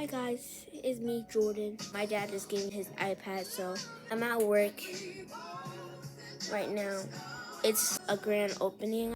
Hi guys, it's me, Jordan. My dad is getting his iPad, so I'm at work right now. It's a grand opening.